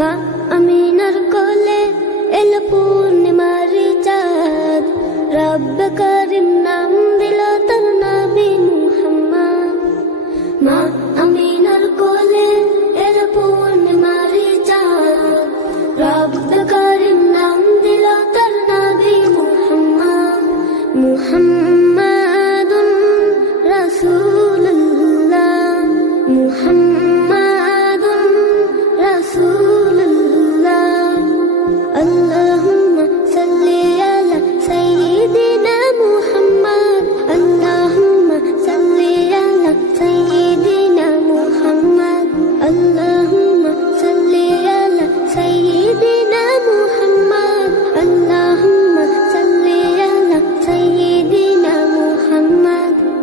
মা আমিনার কোলে এলো পূর্ণিমারি চাঁদ। রব করিম নাম দিল তার নবী মুহাম্মদ। মা আমিনার কোলে এলো পূর্ণিমারি চাঁদ। রব করিম নাম দিল তার নবী মুহাম্মদ। মুহাম্মাদুন রাসূলুল্লাহ। মুহাম্মদ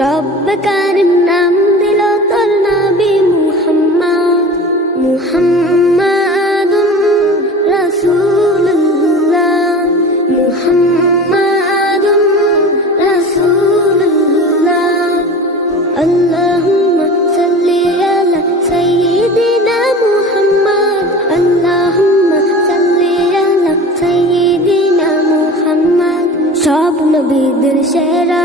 রব কারিম নাম দিল তোর নাবি মুহাম্মদ মুহাম্মাদুম রাসূলুল্লাহ মুহাম্মাদুম রাসূলুল্লাহ। আল্লাহুম্মা সাল্লি আলা সাইয়্যিদিনা মুহাম্মদ, আল্লাহুম্মা সাল্লি আলা সাইয়্যিদিনা মুহাম্মদ। সব নবীদের সেরা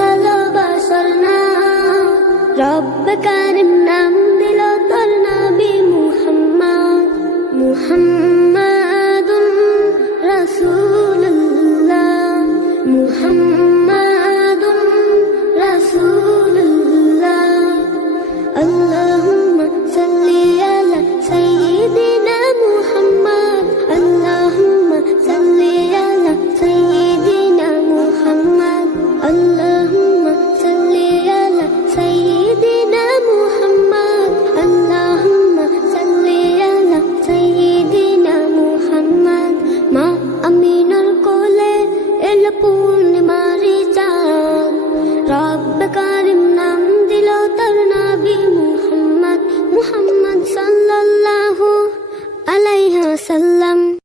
রব কারিম নাম وسلم